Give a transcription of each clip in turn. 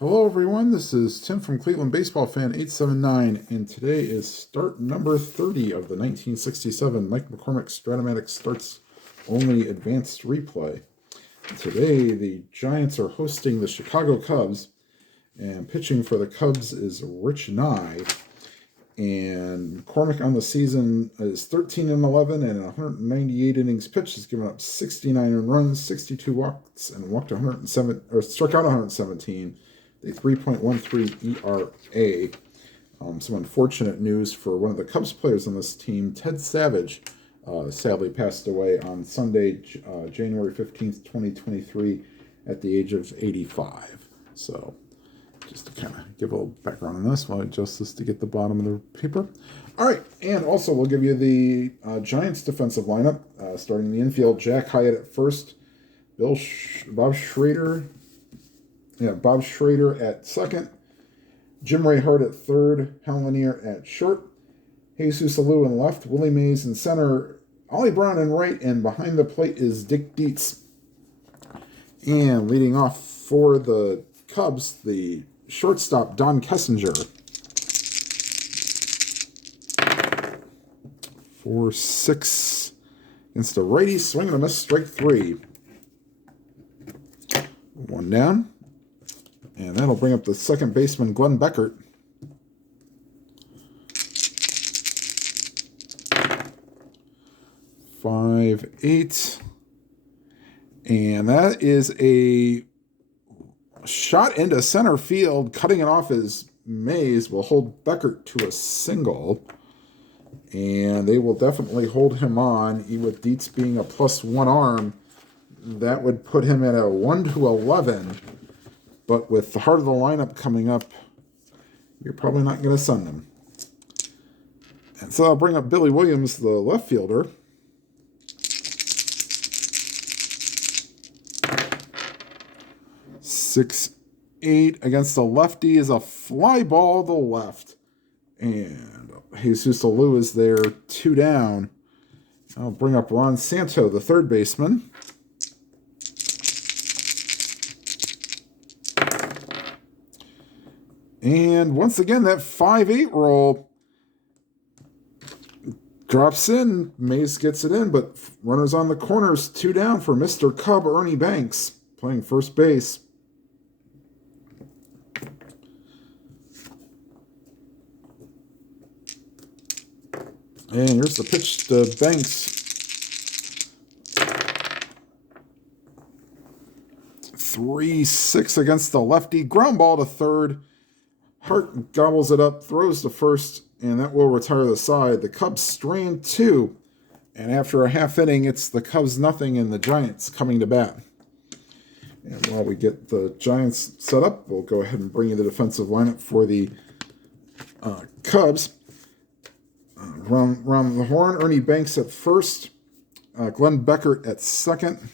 Hello, everyone. This is Tim from Cleveland Baseball Fan 879, and today is start number 30 of the 1967 Mike McCormick Stratomatic Starts Only Advanced Replay. Today, the Giants are hosting the Chicago Cubs, and pitching for the Cubs is Rich Nye. And McCormick on the season is 13-11, and 198 innings pitched. Has given up 69 runs, 62 walks, and walked 107 or struck out 117. A 3.13 ERA. Some unfortunate news for one of the Cubs players on this team, Ted Savage, sadly passed away on Sunday, January 15th, 2023, at the age of 85. So, just to kind of give a little background on this, while I adjust this to get the bottom of the paper. All right, and also we'll give you the Giants defensive lineup, starting in the infield, Jack Hyatt at first, Bob Schrader at second, Jim Ray Hart at third, Hal Lanier at short, Jesus Alou in left, Willie Mays in center, Ollie Brown in right, and behind the plate is Dick Dietz. And leading off for the Cubs, the shortstop, Don Kessinger. 4-6 against a righty, swing and a miss, strike three. One down. And that'll bring up the second baseman, Glenn Beckert. 5-8. And that is a shot into center field. Cutting it off as Mays will hold Beckert to a single. And they will definitely hold him on. With Dietz being a +1 arm, that would put him at a 1-11. But with the heart of the lineup coming up, you're probably not going to send them. And so I'll bring up Billy Williams, the left fielder. (6-8) against the lefty is a fly ball to the left. And Jesus Alou is there, 2 down. I'll bring up Ron Santo, the third baseman. And once again, that 5-8 roll drops in. Mays gets it in, but runners on the corners, 2 down for Mr. Cub, Ernie Banks, playing first base. And here's the pitch to Banks. 3-6 against the lefty. Ground ball to third. Hart gobbles it up, throws to first, and that will retire the side. The Cubs strain 2, and after a half inning, it's the Cubs nothing and the Giants coming to bat. And while we get the Giants set up, we'll go ahead and bring you the defensive lineup for the Cubs. Round the horn, Ernie Banks at first, Glenn Beckert at second,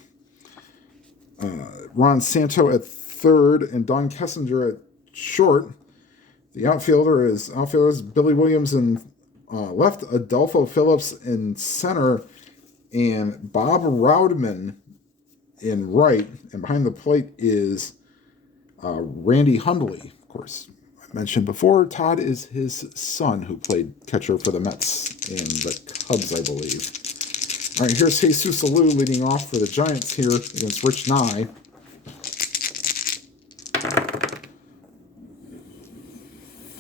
Ron Santo at third, and Don Kessinger at short. The outfielders Billy Williams in left, Adolfo Phillips in center, and Bob Roudman in right. And behind the plate is Randy Hundley. Of course, I mentioned before, Todd is his son who played catcher for the Mets and the Cubs, I believe. All right, here's Jesus Alou leading off for the Giants here against Rich Nye.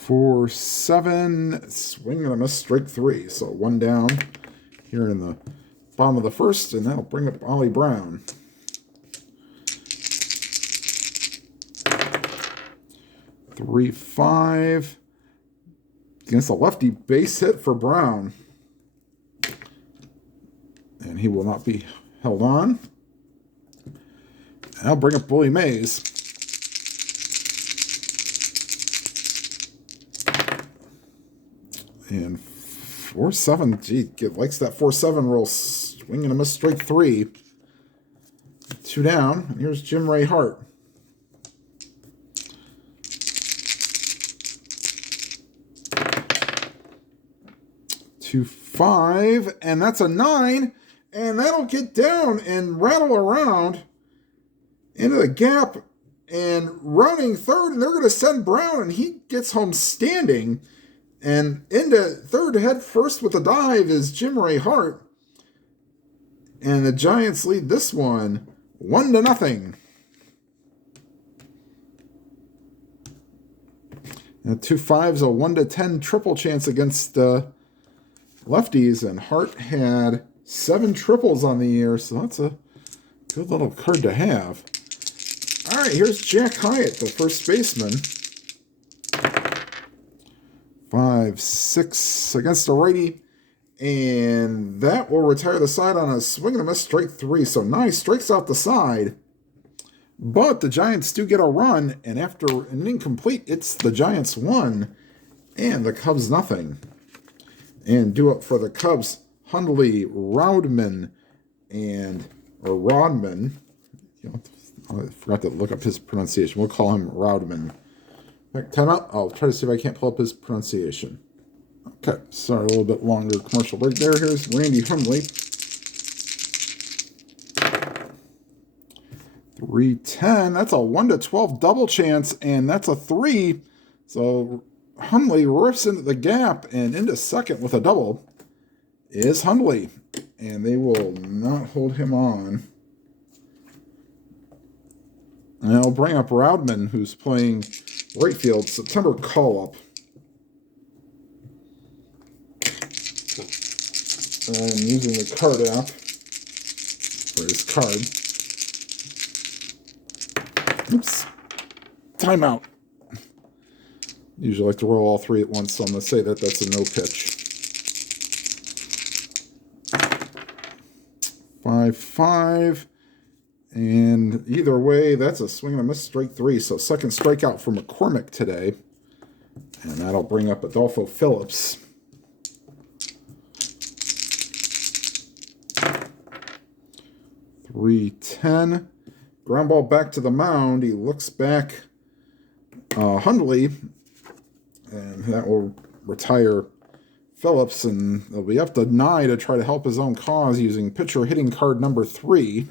4-7, swing and a miss, strike three. So 1 down here in the bottom of the first, and that'll bring up Ollie Brown. 3-5 against a lefty, base hit for Brown. And he will not be held on. And I'll bring up Willie Mays. And 4-7, gee, likes that 4-7 roll. Swing and a miss, strike three. 2 down. And here's Jim Ray Hart. 2-5, and that's a 9. And that'll get down and rattle around into the gap and running third, and they're going to send Brown, and he gets home standing. And into third head first with a dive is Jim Ray Hart. And the Giants lead this one 1-0. And 2-5's a 1-10 triple chance against lefties, and Hart had 7 triples on the year, so that's a good little card to have. All right, here's Jack Hyatt, the first baseman. 5-6 against a righty, and that will retire the side on a swing and a miss, strike 3. So Nye strikes out the side, but the Giants do get a run, and after an incomplete, it's the Giants 1 and the Cubs nothing. And due up for the Cubs, Hundley, Rodman. I forgot to look up his pronunciation. We'll call him Rodman. Time out. I'll try to see if I can't pull up his pronunciation. Okay, sorry, a little bit longer commercial break there. Here's Randy Hundley. 3-10. That's a 1-12 double chance, and that's a 3. So Hundley rips into the gap, and into second with a double is Hundley. And they will not hold him on. And I'll bring up Rodman, who's playing right field, September call-up. I'm using the card app for his card. Oops. Timeout. Usually like to roll all 3 at once, so I'm going to say that that's a no pitch. 5-5. And either way, that's a swing and a miss, strike 3. So second strikeout for McCormick today. And that'll bring up Adolfo Phillips. 3-10. Ground ball back to the mound. He looks back Hundley. And that will retire Phillips. And it'll be up to Nye to try to help his own cause using pitcher hitting card number 3.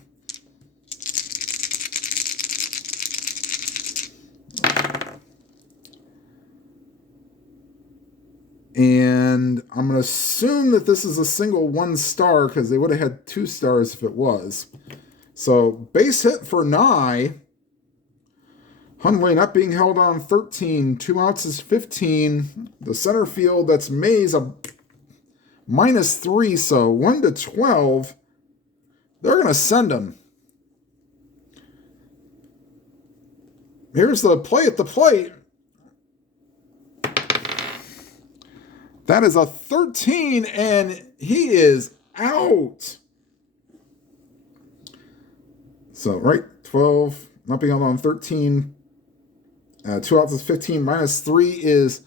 And I'm going to assume that this is a single 1 star because they would have had 2 stars if it was. So base hit for Nye. Hundley not being held on 13. 2 outs is 15. The center field, that's Mays, a -3. So 1-12. They're going to send him. Here's the play at the plate. That is a 13, and he is out. So, right, 12, not being held on 13. 2 outs is 15, -3 is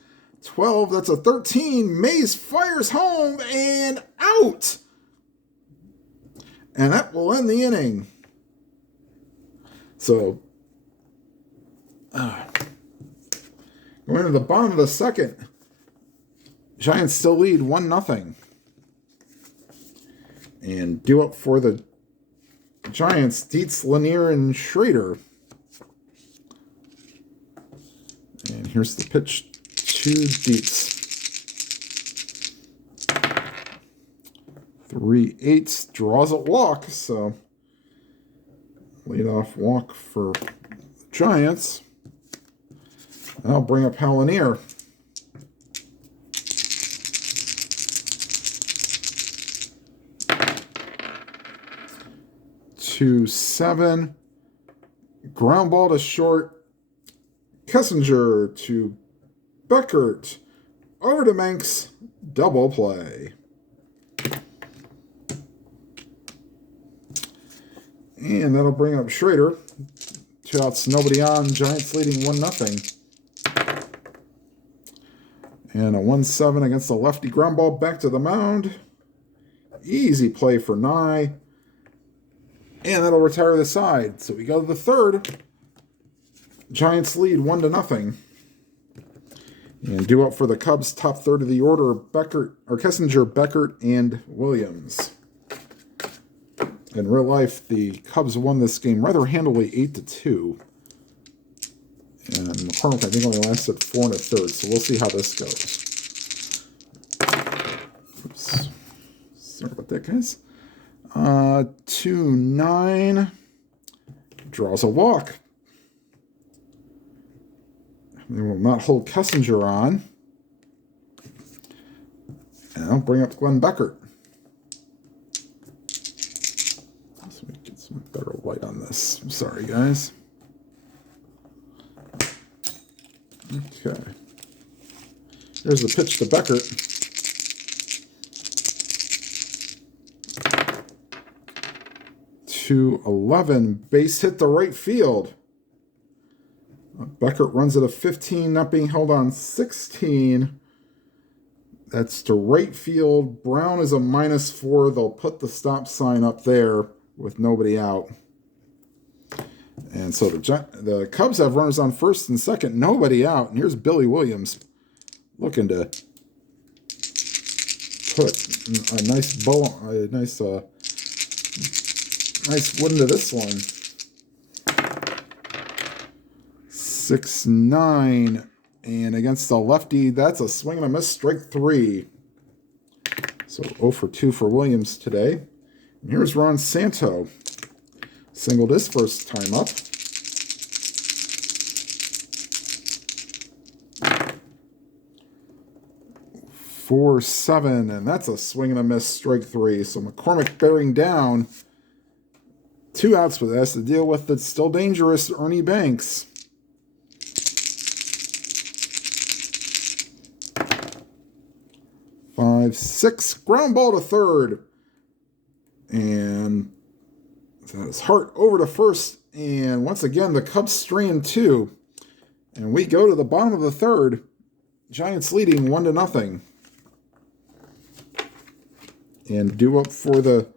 12. That's a 13. Mays fires home and out. And that will end the inning. So, going to the bottom of the second. Giants still lead 1-0. And due up for the Giants, Dietz, Lanier, and Schrader. And here's the pitch to Dietz. 3-8, draws a walk, so leadoff walk for the Giants. I'll bring up Lanier. 2-7. Ground ball to short. Kessinger to Beckert. Over to Manx. Double play. And that'll bring up Schrader. 2 outs, nobody on. Giants leading 1-0. And a 1-7 against the lefty. Ground ball back to the mound. Easy play for Nye. And that'll retire the side. So we go to the third. Giants lead 1-0. And due up for the Cubs, top third of the order, Kessinger, Beckert, and Williams. In real life, the Cubs won this game rather handily 8-2. And McCormick, I think, only lasted 4 1/3, so we'll see how this goes. Oops. Sorry about that, guys. 2-9. Draws a walk. They will not hold Kessinger on. And I'll bring up Glenn Beckert. Let's get some better light on this. I'm sorry, guys. Okay. Here's the pitch to Beckert. .211, base hit to right field. Beckert runs at a 15, not being held on 16. That's to right field. Brown is a -4. They'll put the stop sign up there with nobody out. And so the Cubs have runners on first and second, nobody out. And here's Billy Williams looking to put a nice bow, nice wood into this one. 6-9, and against the lefty, that's a swing and a miss, strike 3. So 0 for 2 for Williams today. And here's Ron Santo. Singled his first time up. .47, and that's a swing and a miss, strike 3. So McCormick bearing down. 2 outs, but has to deal with the still dangerous Ernie Banks. Five, 6, ground ball to third. And that's Hart over to first. And once again, the Cubs strain 2. And we go to the bottom of the third. Giants leading 1-0. And due up for the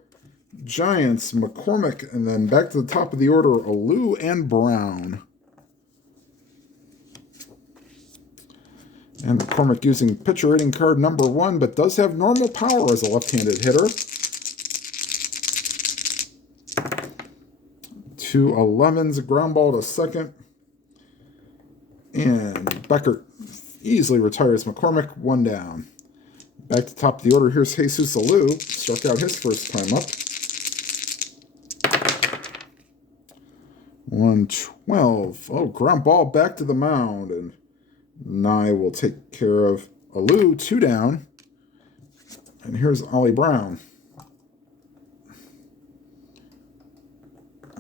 Giants, McCormick, and then back to the top of the order, Alou and Brown. And McCormick using pitcher rating card number 1, but does have normal power as a left-handed hitter. 2-11's a ground ball to second. And Beckert easily retires McCormick, 1 down. Back to top of the order, here's Jesus Alou. Struck out his first time up. 1-12. Oh, ground ball back to the mound. And Nye will take care of Alou, 2 down. And here's Ollie Brown.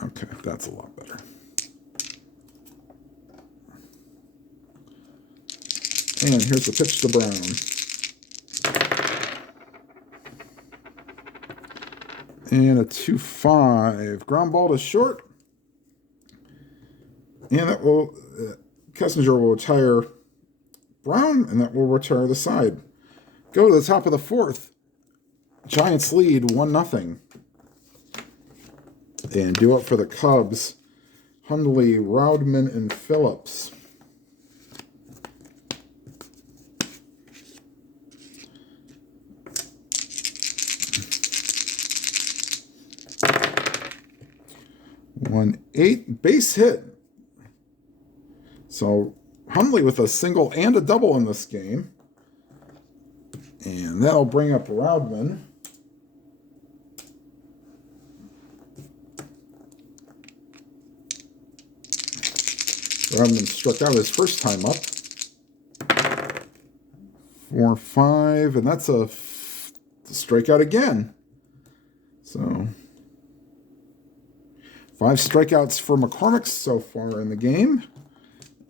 Okay, that's a lot better. And here's the pitch to Brown. And a 2-5. Ground ball to short. And that will, Kessinger will retire Brown, and that will retire the side. Go to the top of the 4th. Giants lead 1-0. And due up for the Cubs, Hundley, Roudman, and Phillips. One 8 base hit. So Hundley with a single and a double in this game. And that'll bring up Roudman. Roudman struck out his first time up. 4-5, and that's a strikeout again. So 5 strikeouts for McCormick so far in the game.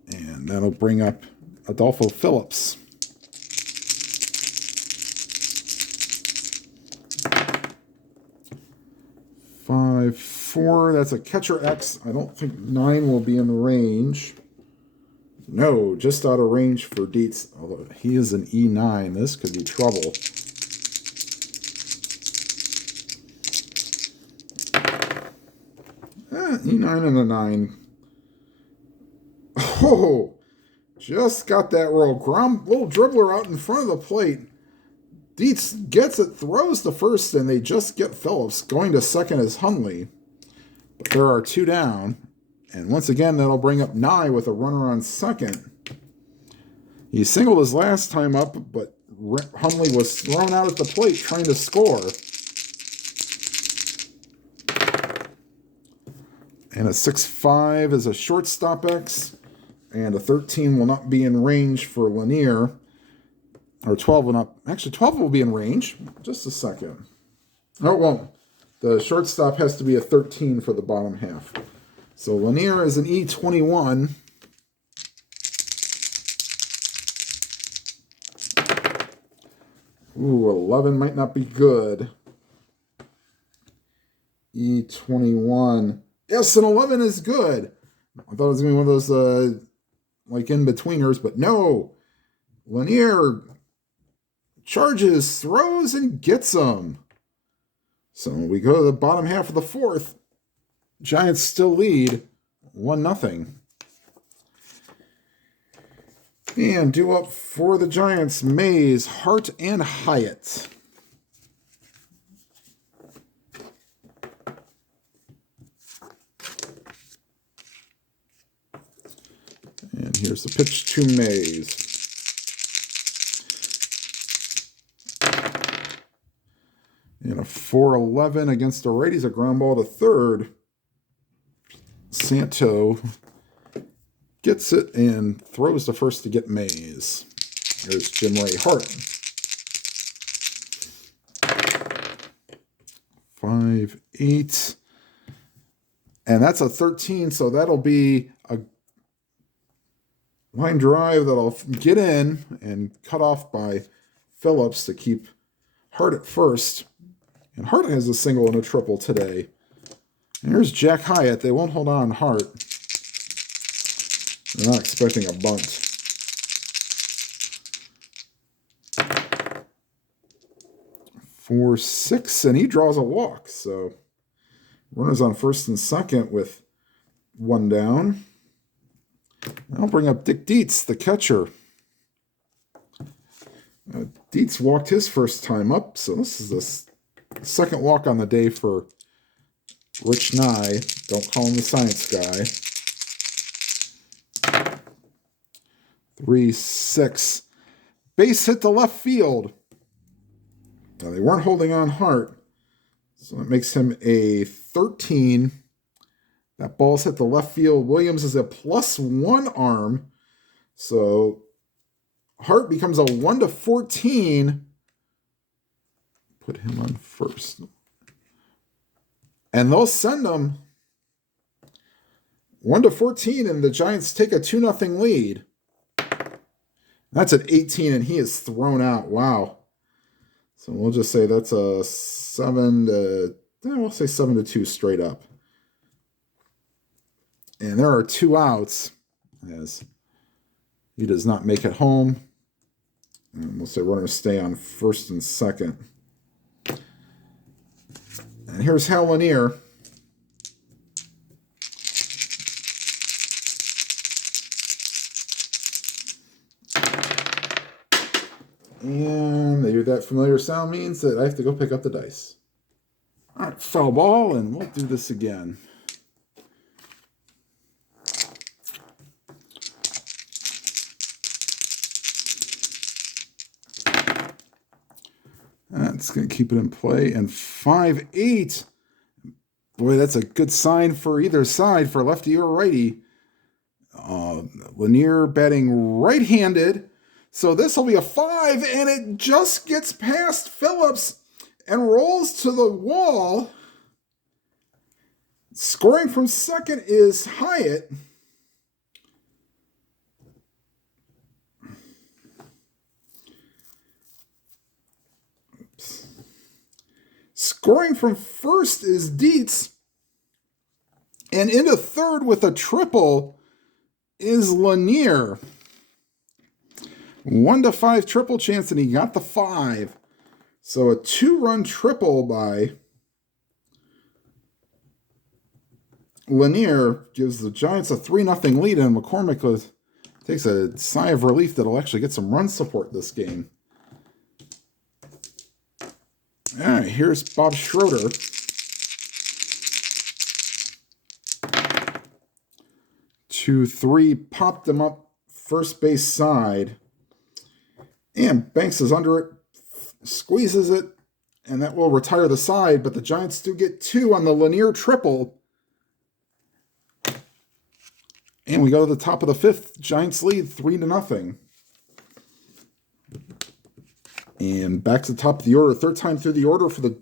And that'll bring up Adolfo Phillips. Five, 4, that's a catcher X. I don't think 9 will be in range. No, just out of range for Dietz. Although he is an E9, this could be trouble. E9 and a 9. Oh, just got that roll. Little dribbler out in front of the plate. Dietz gets it, throws to first, and they just get Phillips. Going to second is Hundley. But there are 2 down. And once again, that'll bring up Nye with a runner on second. He singled his last time up, but Hundley was thrown out at the plate trying to score. And a 6-5 is a shortstop X. And a 13 will not be in range for Lanier. Or 12 will not. Actually, 12 will be in range. Just a second. Oh, well, the shortstop has to be a 13 for the bottom half. So Lanier is an E21. Ooh, 11 might not be good. E21. Yes, an 11 is good. I thought it was going to be one of those like in-betweeners, but no. Lanier charges, throws, and gets them. So we go to the bottom half of the fourth. Giants still lead 1-0. And due up for the Giants, Mays, Hart, and Hyatt. And here's the pitch to Mays. And a 4-11 against the righties, a ground ball to third. Santo gets it and throws to first to get Mays. There's Jim Ray Hart. 5-8. And that's a 13, so that'll be a line drive that'll get in and cut off by Phillips to keep Hart at first. And Hart has a single and a triple today. And here's Jack Hyatt. They won't hold on Hart. They're not expecting a bunt. For 6, and he draws a walk. So runners on first and second with one down. I'll bring up Dick Dietz, the catcher. Dietz walked his first time up, so this is the second walk on the day for Rich Nye. Don't call him the science guy. 3-6. Base hit to left field. Now, they weren't holding on Hart, so that makes him a 13. That ball's hit the left field. Williams is a +1 arm, so Hart becomes a 1-14. Put him on first. And they'll send him 1-14, and the Giants take a 2-0 lead. That's at 18, and he is thrown out. Wow. So we'll just say that's a 7-2 straight up. And there are 2 outs as he does not make it home. And we'll say runners stay on first and second. And here's Hal Lanier. And they hear that familiar sound means that I have to go pick up the dice. All right, foul ball, and we'll do this again. That's going to keep it in play. And 5-8. Boy, that's a good sign for either side, for lefty or righty. Lanier batting right-handed. So this will be a 5, and it just gets past Phillips and rolls to the wall. Scoring from second is Hyatt. Oops. Scoring from first is Dietz. And into third with a triple is Lanier. 1-5 triple chance, and he got the 5. So a 2-run triple by Lanier gives the Giants a 3-0 lead, and McCormick takes a sigh of relief that he'll actually get some run support this game. All right, here's Bob Schroeder. 2-3, popped him up first base side. And Banks is under it, squeezes it, and that will retire the side, but the Giants do get 2 on the Lanier triple. And we go to the top of the 5th. Giants lead 3-0. And back to the top of the order. Third time through the order for the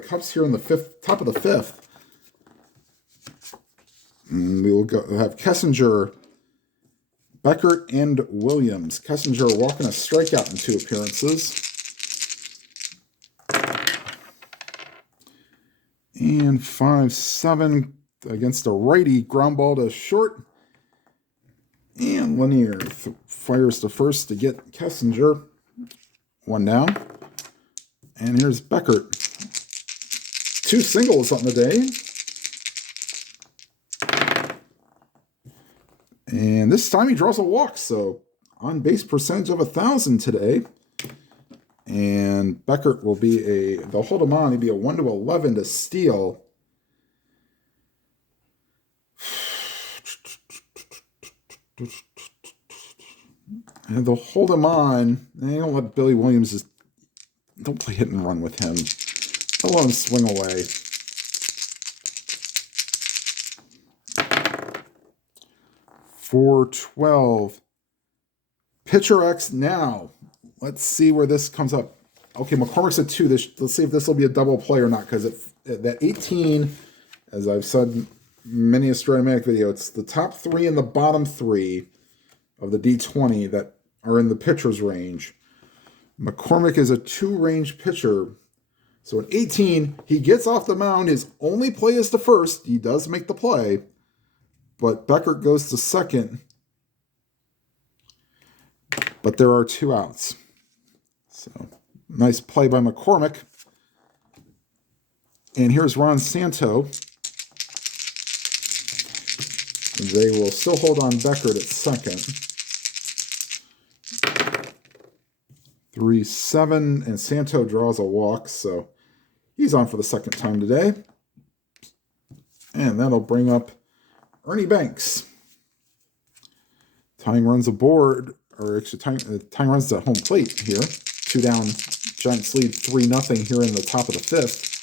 Cubs here in the top of the 5th. And we will have Kessinger, Beckert, and Williams. Kessinger walking a strikeout in 2 appearances. And 5-7 against a righty, ground ball to short. And Lanier fires to first to get Kessinger. 1 down. And here's Beckert. 2 singles on the day. And this time he draws a walk, so on base percentage of 1,000 today. And Beckert will be they'll hold him on, he'll be a 1-11 to steal. And they'll hold him on. They don't let Billy Williams don't play hit and run with him. They'll let him swing away. .412. Pitcher X now. Let's see where this comes up. Okay, McCormick's at 2. Let's see if this will be a double play or not, because that 18, as I've said many a Stratomatic video, it's the top 3 and the bottom 3 of the D20 that are in the pitcher's range. McCormick is a 2-range pitcher. So at 18, he gets off the mound. His only play is to first. He does make the play. But Beckert goes to second. But there are 2 outs. So nice play by McCormick. And here's Ron Santo. They will still hold on Beckert at second. 3-7, and Santo draws a walk, so he's on for the second time today. And that'll bring up Ernie Banks. Tying runs aboard, or actually tying runs to home plate here. 2 down, Giants lead 3-0 here in the top of the 5th.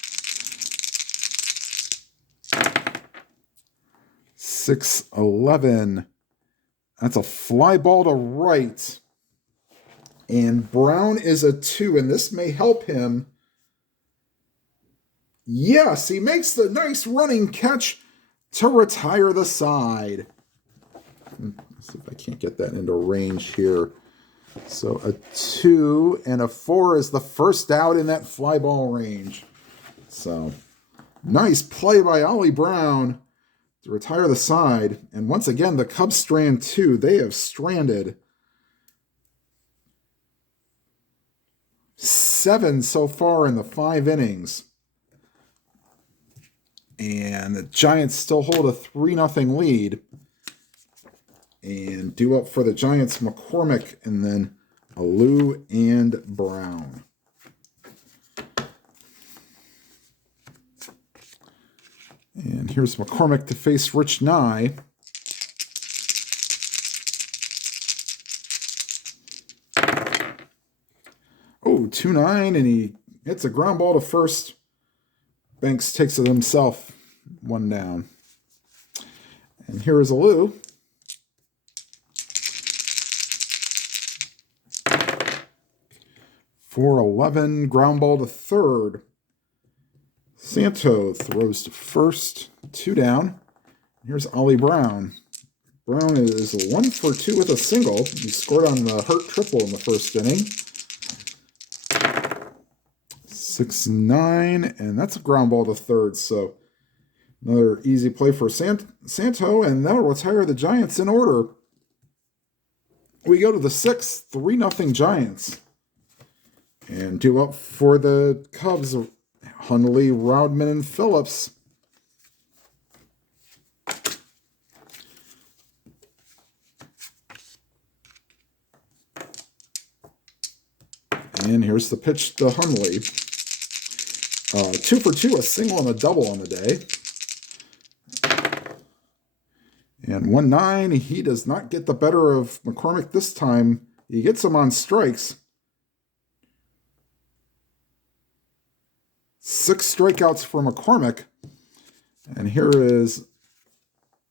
6-11. That's a fly ball to right. And Brown is a 2, and this may help him. Yes, he makes the nice running catch to retire the side. Let's see if I can't get that into range here. So a 2 and a 4 is the first out in that fly ball range. So nice play by Ollie Brown to retire the side. And once again, the Cubs strand 2. They have stranded 7 so far in the 5 innings. And the Giants still hold a 3-0 lead. And due up for the Giants, McCormick, and then Alou and Brown. And here's McCormick to face Rich Nye. Oh, 2-9, and he hits a ground ball to first. Banks takes it himself, 1 down. And here is Alou. .411, ground ball to third. Santo throws to first, 2 down. Here's Ollie Brown. Brown is 1 for 2 with a single. He scored on the hurt triple in the first inning. 6-9, and that's a ground ball to third. So another easy play for Santo, and that'll retire the Giants in order. We go to the 6th, 3-0 Giants. And due up for the Cubs, Hundley, Rodman, and Phillips. And here's the pitch to Hundley. 2 for 2, a single and a double on the day. And And 1-9, he does not get the better of McCormick this time. He gets him on strikes. 6 strikeouts for McCormick. And here is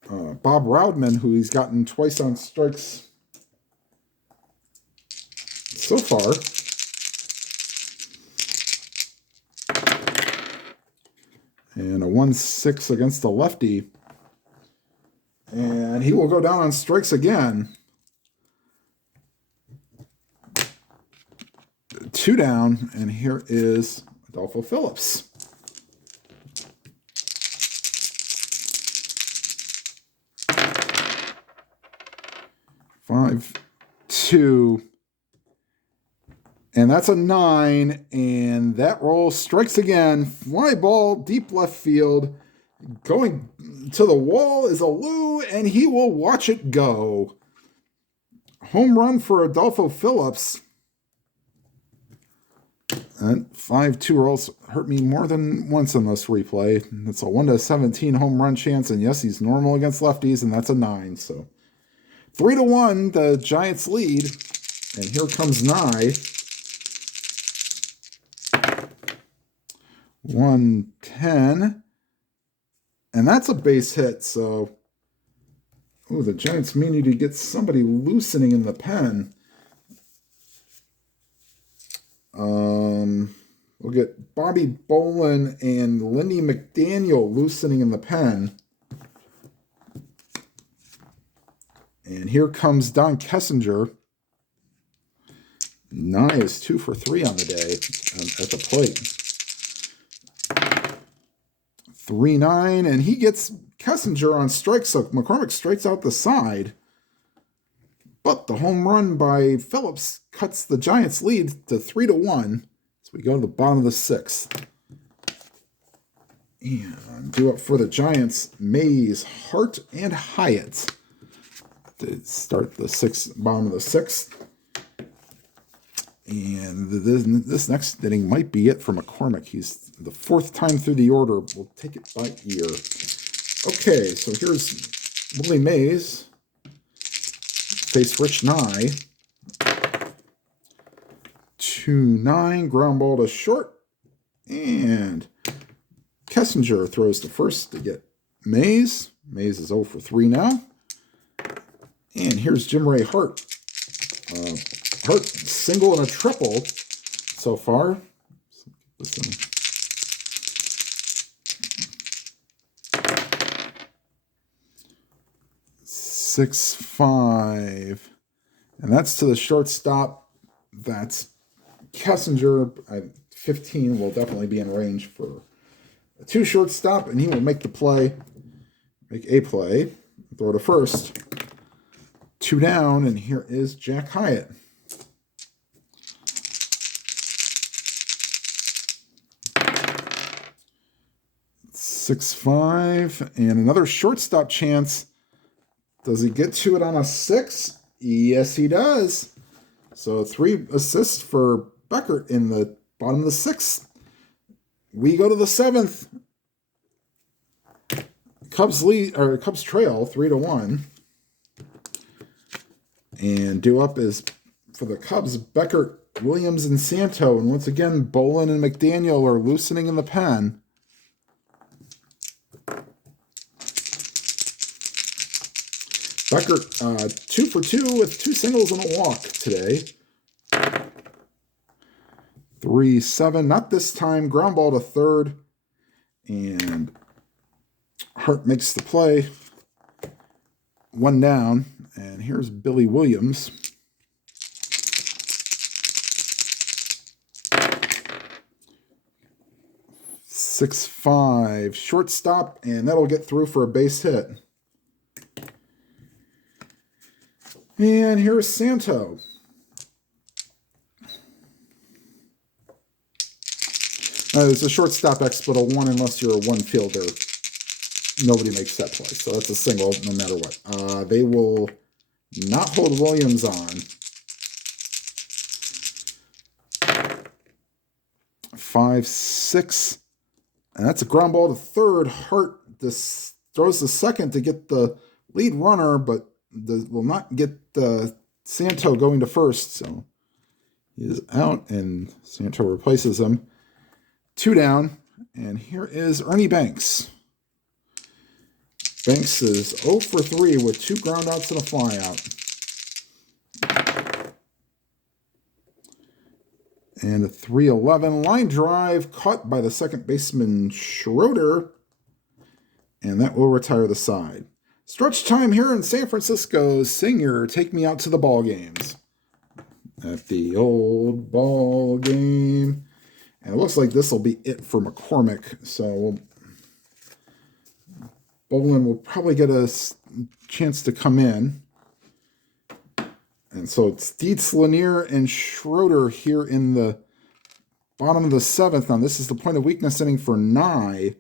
Bob Roudman, who he's gotten twice on strikes so far. And a 1-6 against the lefty. And he will go down on strikes again. 2 down, and here is Adolfo Phillips. Five, 2, and that's a 9, and that roll strikes again. Fly ball, deep left field. Going to the wall is a Lou, and he will watch it go. Home run for Adolfo Phillips. And 5-2 rolls hurt me more than once in this replay. It's a 1-17 home run chance, and yes, he's normal against lefties, and that's a 9. So 3-1, the Giants lead, and here comes Nye. 1-10, and that's a base hit. So, the Giants may need to get somebody loosening in the pen. We'll get Bobby Bolin and Lindy McDaniel loosening in the pen. And here comes Don Kessinger. Nye is 2 for 3 on the day at the plate. 3-9, and he gets Kessinger on strikes, so McCormick strikes out the side. But the home run by Phillips cuts the Giants' lead to 3-1. So we go to the bottom of the 6th. And due up for the Giants, Mays, Hart, and Hyatt to start the bottom of the 6th. And this next inning might be it for McCormick. He's the 4th time through the order. We'll take it by ear. Okay, so here's Willie Mays. Face Rich Nye. 2-9, ground ball to short. And Kessinger throws to first to get Mays. Mays is 0 for 3 now. And here's Jim Ray Hart. Hart single and a triple so far. 6-5. And that's to the shortstop. That's Kessinger at 15 will definitely be in range for a 2 shortstop, and he will make a play, throw to first. 2 down, and here is Jack Hyatt. Six-5, and another shortstop chance. Does he get to it on a 6? Yes, he does. So 3 assists for Beckert in the bottom of the 6th. We go to the 7th. Cubs trail 3-1. And due up is for the Cubs, Beckert, Williams, and Santo. And once again, Bolin and McDaniel are loosening in the pen. Beckert, 2 for 2 with 2 singles and a walk today. 3-7, not this time. Ground ball to third. And Hart makes the play. 1 down. And here's Billy Williams. Six-5, shortstop, and that'll get through for a base hit. And here's Santo. It's a shortstop exploit, a 1 unless you're a 1 fielder. Nobody makes that play, so that's a single no matter what. They will not hold Williams on. 5-6, and that's a ground ball to third. Hart throws the second to get the lead runner, but will not get Santo going to first. So he is out, and Santo replaces him. 2 down, and here is Ernie Banks. Banks is 0 for 3 with 2 groundouts and a flyout. And a 3-11 line drive caught by the second baseman Schroeder. And that will retire the side. Stretch time here in San Francisco. Singer, take me out to the ball games. At the old ball game. And it looks like this will be it for McCormick. So Bolin will probably get a chance to come in. And so it's Dietz, Lanier, and Schroeder here in the bottom of the 7th. Now, this is the point of weakness inning for Nye,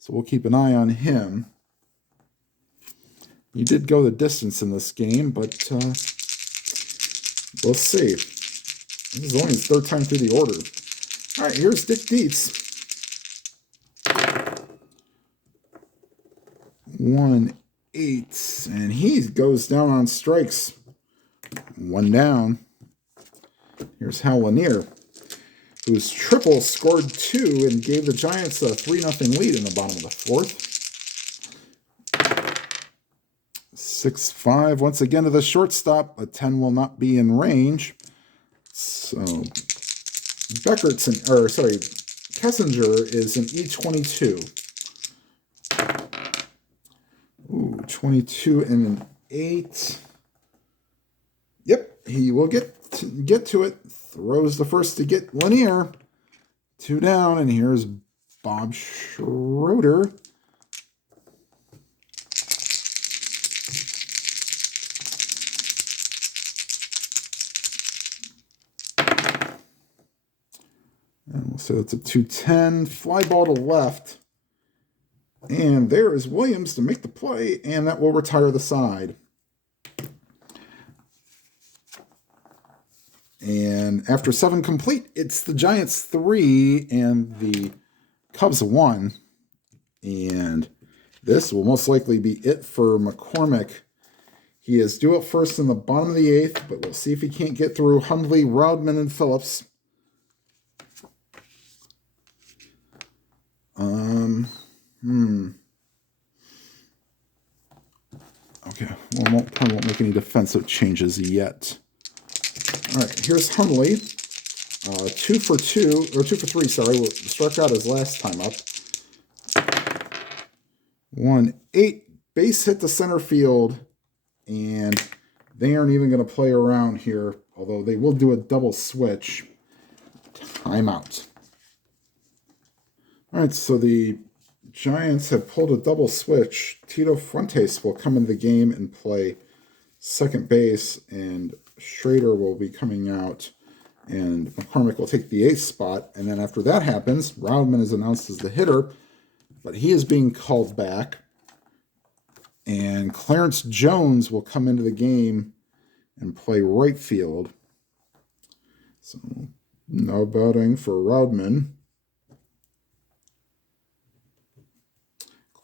so we'll keep an eye on him. He did go the distance in this game, but we'll see. This is only his 3rd time through the order. All right, here's Dick Dietz. 1-8, and he goes down on strikes. 1 down. Here's Hal Lanier, whose triple scored 2 and gave the Giants a 3-0 lead in the bottom of the 4th. 6-5 once again to the shortstop. A 10 will not be in range. So Kessinger is an E22. Ooh, 22 and an 8. Yep, he will get to it. Throws the first to get Lanier. 2 down, and here's Bob Schroeder. And we'll say that's a 2-10. Fly ball to left. And there is Williams to make the play, and that will retire the side. And after 7 complete, it's the Giants 3 and the Cubs 1. And this will most likely be it for McCormick. He is due up first in the bottom of the 8th, but we'll see if he can't get through Hundley, Rodman, and Phillips. Okay, well, probably won't make any defensive changes yet. All right, here's Hundley. 2 for 3, sorry. Struck out his last time up. 1-8, base hit to center field. And they aren't even going to play around here, although they will do a double switch. Timeout. All right, so the Giants have pulled a double switch. Tito Fuentes will come into the game and play second base, and Schrader will be coming out, and McCormick will take the 8th spot. And then after that happens, Rodman is announced as the hitter, but he is being called back. And Clarence Jones will come into the game and play right field. So no batting for Rodman.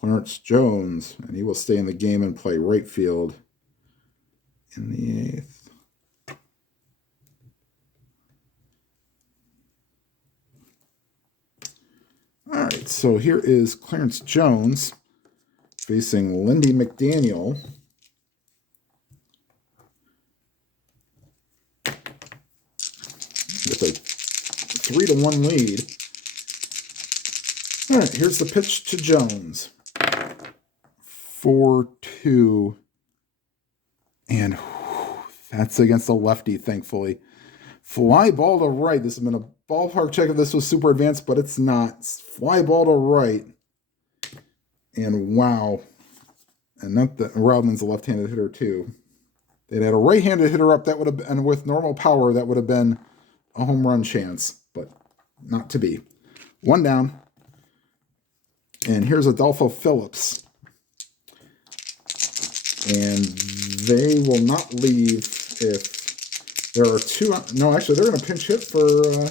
Clarence Jones, and he will stay in the game and play right field in the 8th. All right, so here is Clarence Jones facing Lindy McDaniel. With a 3-1 lead. All right, here's the pitch to Jones. 4-2. And that's against a lefty, thankfully. Fly ball to right. This has been a ballpark check if this was super advanced, but it's not. Fly ball to right. And wow. And not that Rodman's a left-handed hitter too. They'd had a right-handed hitter up, that would have been, and with normal power, that would have been a home run chance, but not to be. 1 down. And here's Adolfo Phillips. And they will not leave if there are 2. No, actually, they're going to pinch hit for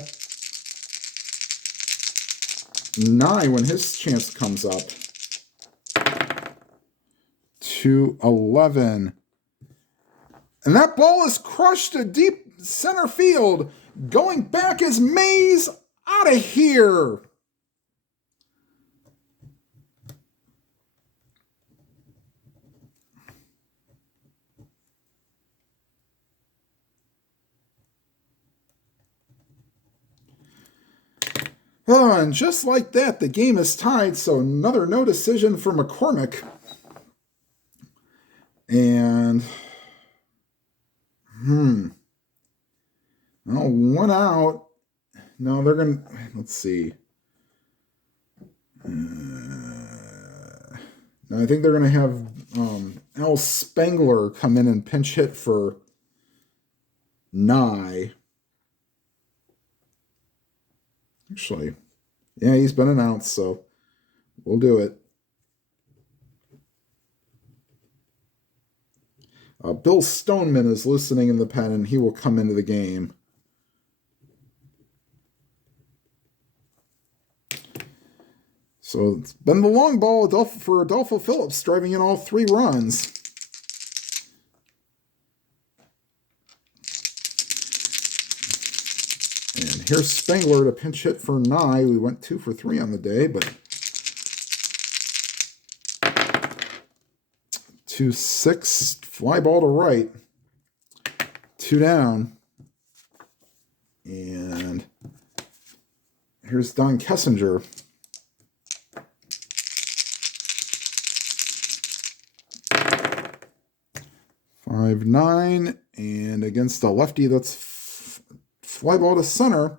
Nye when his chance comes up. 211. And that ball is crushed to deep center field. Going back is Mays. Out of here. Oh, and just like that, the game is tied, so another no decision for McCormick. And, well, 1 out. No, they're going to, let's see. No, I think they're going to have Al Spangler come in and pinch hit for Nye. Actually, yeah, he's been announced, so we'll do it. Bill Stoneman is listening in the pen, and he will come into the game. So it's been the long ball for Adolfo Phillips, driving in all 3 runs. And here's Spangler to pinch hit for Nye. We went 2 for 3 on the day, but 2-6, fly ball to right. 2 down. And here's Don Kessinger. 5-9, and against a lefty, that's fly ball to center,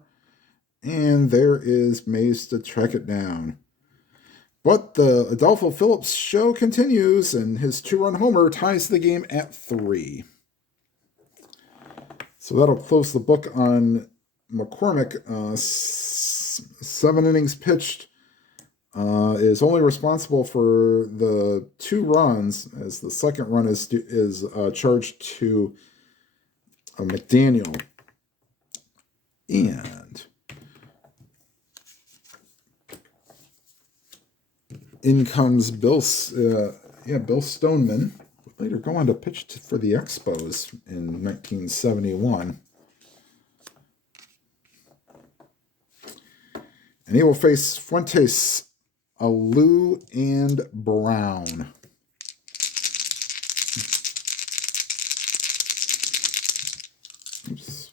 and there is Mays to track it down. But the Adolfo Phillips show continues, and his 2-run homer ties the game at 3. So that'll close the book on McCormick. 7 innings pitched. Is only responsible for the 2 runs, as the second run is charged to McDaniel. And in comes Bill Stoneman, would later go on to pitch for the Expos in 1971. And he will face Fuentes, Alou, and Brown. Oops.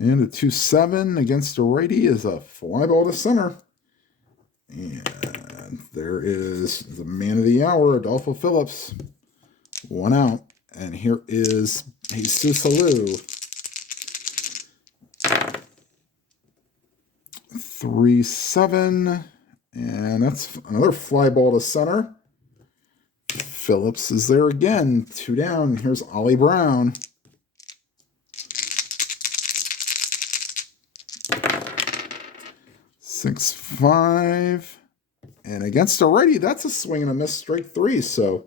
And a 2-7 against a righty is a fly ball to center. And there is the man of the hour, Adolfo Phillips. 1 out. And here is Jesus Alou. 3-7. And that's another fly ball to center. Phillips is there again. 2 down. Here's Ollie Brown. 6-5. And against a righty, that's a swing and a miss, strike 3. So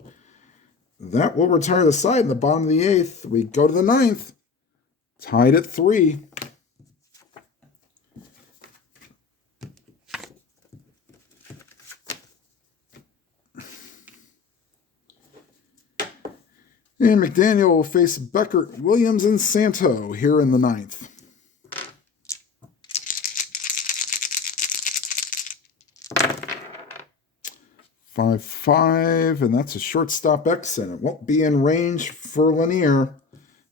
that will retire the side in the bottom of the 8th. We go to the 9th. Tied at 3. And McDaniel will face Beckert, Williams, and Santo here in the 9th. Five, and that's a shortstop X, and it won't be in range for Lanier.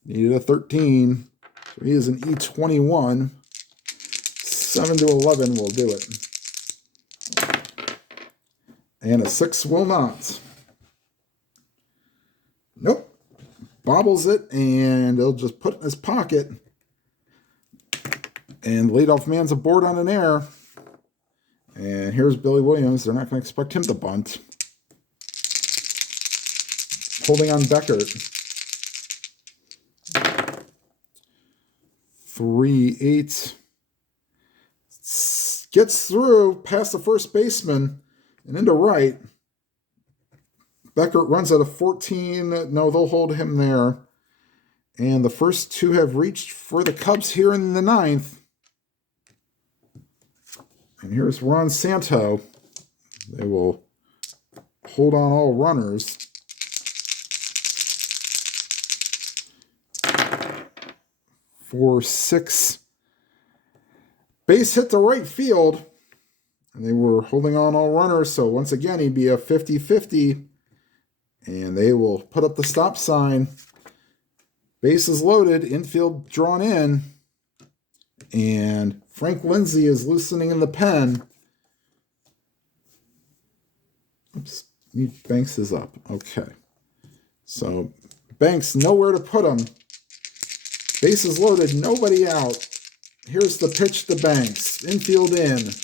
Needed a 13. So he is an E21. 7-11 will do it. And a 6 will not. Nope. Bobbles it, and he'll just put it in his pocket. And the leadoff man's aboard on an error. And here's Billy Williams. They're not going to expect him to bunt. Holding on Beckert. 3-8. Gets through past the first baseman and into right. Beckert runs at a 14. No, they'll hold him there. And the first two have reached for the Cubs here in the ninth. And here's Ron Santo. They will hold on all runners. For 6 base hit to right field. And they were holding on all runners. So once again, he'd be a 50-50. And they will put up the stop sign. Bases loaded, infield drawn in. And Frank Lindsay is loosening in the pen. Oops, Banks is up. Okay. So Banks, nowhere to put him. Bases loaded, nobody out. Here's the pitch to Banks. Infield in.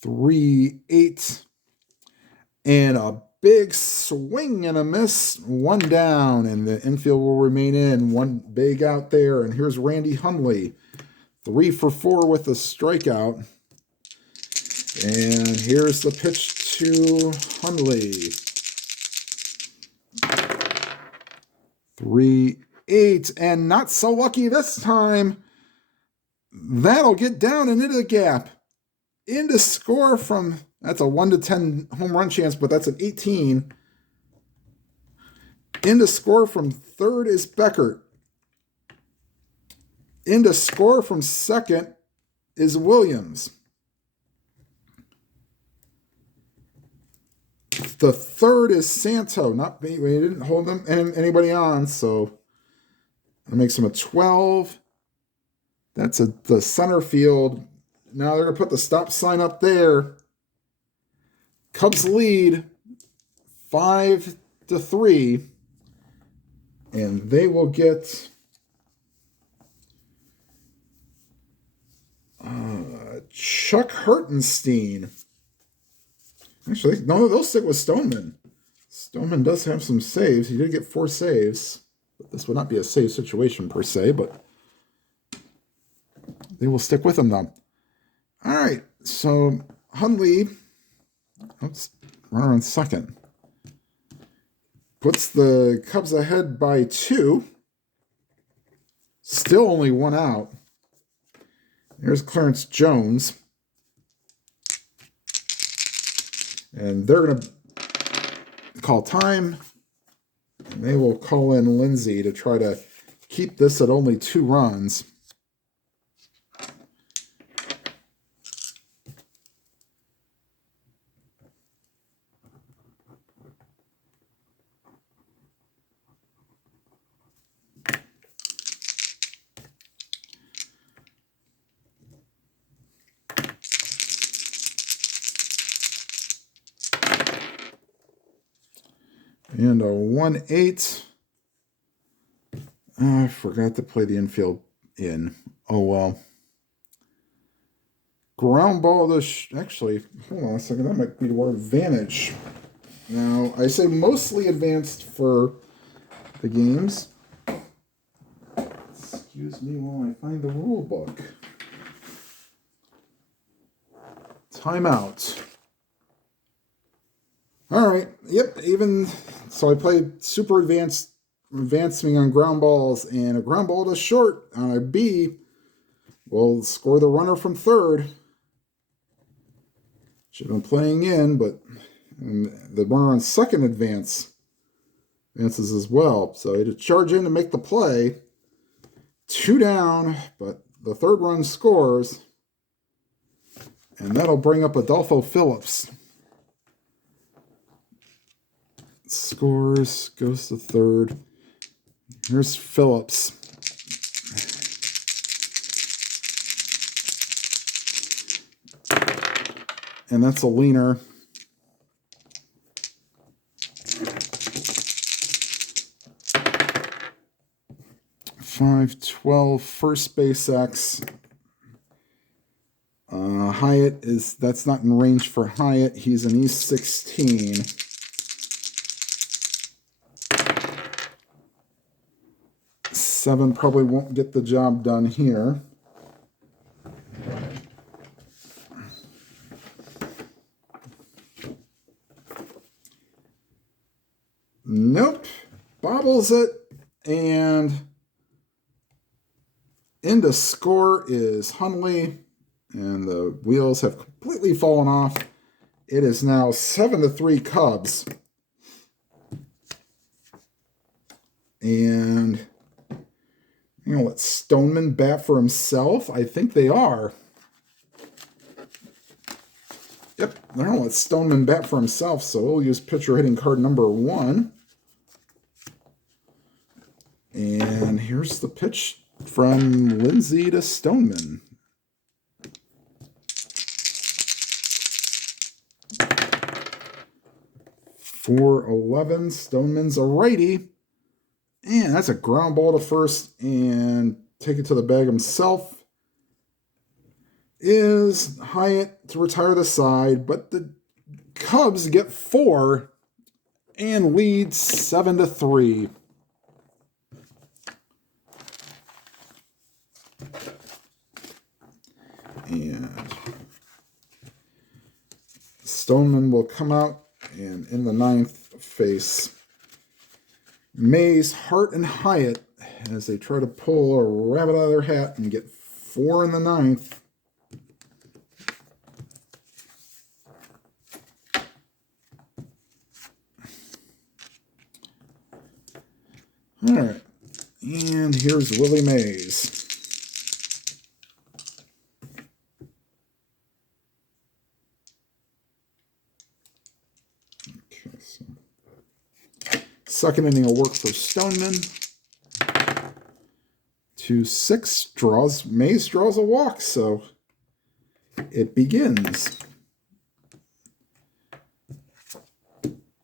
3-8. And a big swing and a miss. One down, and the infield will remain in. One big out there. And here's Randy Hundley. 3 for 4 with a strikeout. And here's the pitch to Hundley. 3-8, and not so lucky this time. That'll get down and into the gap. In to score from, that's a 1-10 home run chance, but that's an 18. In to score from third is Beckert. In to score from second is Williams. The third is Santo. Not me. We didn't hold anybody on, so that makes him a 12. That's the center field. Now they're going to put the stop sign up there. Cubs lead 5-3, and they will get Chuck Hertenstein. Actually, no, they'll stick with Stoneman. Stoneman does have some saves. He did get 4 saves. But this would not be a save situation per se, but they will stick with him though. All right, so Hundley, runner on second, puts the Cubs ahead by 2. Still only 1 out. There's Clarence Jones. And they're going to call time. And they will call in Lindsay to try to keep this at only 2 runs. And a 1-8. I forgot to play the infield in. Oh, well. Ground ball to... Actually, hold on a second. That might be to our advantage. Now, I say mostly advanced for the games. Excuse me while I find the rule book. Timeout. All right. Yep. Even so, I played super advancing on ground balls, and a ground ball to short on a B will score the runner from third. Should have been playing in, but the runner on second advances as well. So he had to charge in to make the play. 2 down, but the third run scores, and that'll bring up Adolfo Phillips. Scores, goes to third. Here's Phillips. And that's a leaner. 5-12, first base X. Hyatt that's not in range for Hyatt. He's an E16. Seven probably won't get the job done here. Nope. bobbles it, and in to score is Hundley, and the wheels have completely fallen off. It is now 7-3 Cubs. And you know, let Stoneman bat for himself. I think they are. Yep, they're going to let Stoneman bat for himself, so we'll use pitcher hitting card number 1. And here's the pitch from Lindsay to Stoneman. .411, Stoneman's a righty. And that's a ground ball to first, and take it to the bag himself is Hyatt to retire the side, but the Cubs get 4 and lead 7-3. And Stoneman will come out and in the 9th face Mays, Hart, and Hyatt as they try to pull a rabbit out of their hat and get 4 in the 9th. All right, and here's Willie Mays. Okay, so second inning will work for Stoneman. 2-6 Mays draws a walk, so it begins.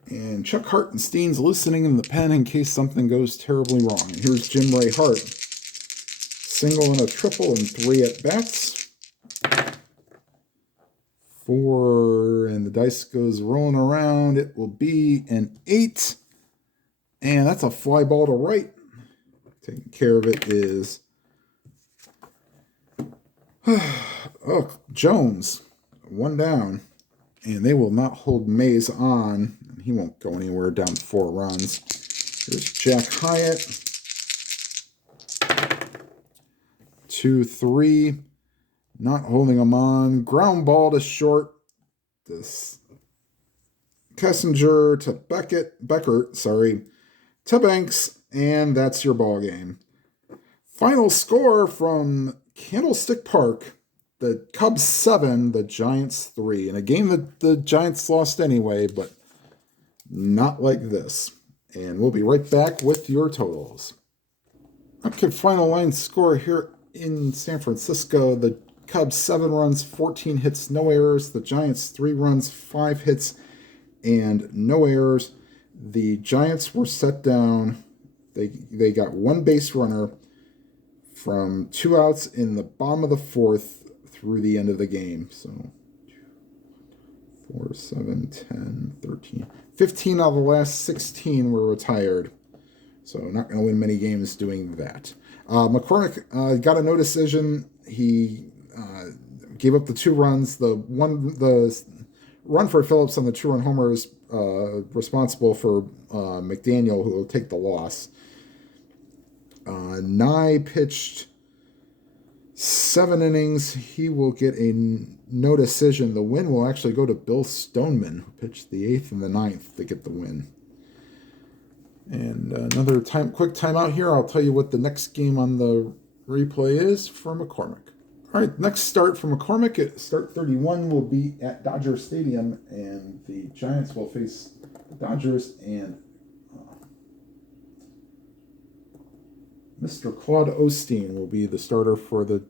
And Chuck Hartenstein's loosening in the pen in case something goes terribly wrong. And here's Jim Ray Hart. Single and a triple and 3 at-bats. 4, and the dice goes rolling around. It will be an 8. And that's a fly ball to right. Taking care of it is Jones. 1 down. And they will not hold Mays on. He won't go anywhere down 4 runs. Here's Jack Hyatt. 2-3. Not holding him on. Ground ball to short. This Kessinger to Beckert, to Banks, and that's your ball game. Final score from Candlestick Park. The Cubs 7, the Giants 3. In a game that the Giants lost anyway, but not like this. And we'll be right back with your totals. Okay, final line score here in San Francisco. The Cubs 7 runs, 14 hits, no errors. The Giants 3 runs, 5 hits, and no errors. The Giants were set down. They got 1 base runner from 2 outs in the bottom of the 4th through the end of the game. So 4, 7, 10, 13. 15 out of the last 16 were retired. So not going to win many games doing that. McCormick got a no decision. He gave up the 2 runs. The run for Phillips on the 2-run homer is responsible for McDaniel, who will take the loss. Nye pitched 7 innings. He will get a no decision. The win will actually go to Bill Stoneman, who pitched the 8th and the 9th to get the win. And another quick timeout here. I'll tell you what the next game on the replay is for McCormick. All right, next start for McCormick at start 31 will be at Dodger Stadium, and the Giants will face the Dodgers, and Mr. Claude Osteen will be the starter for the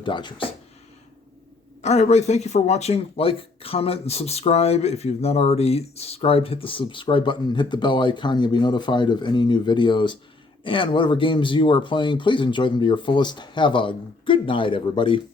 Dodgers. All right, everybody, thank you for watching. Like, comment, and subscribe. If you've not already subscribed, hit the subscribe button, hit the bell icon. You'll be notified of any new videos. And whatever games you are playing, please enjoy them to your fullest. Have a good night, everybody.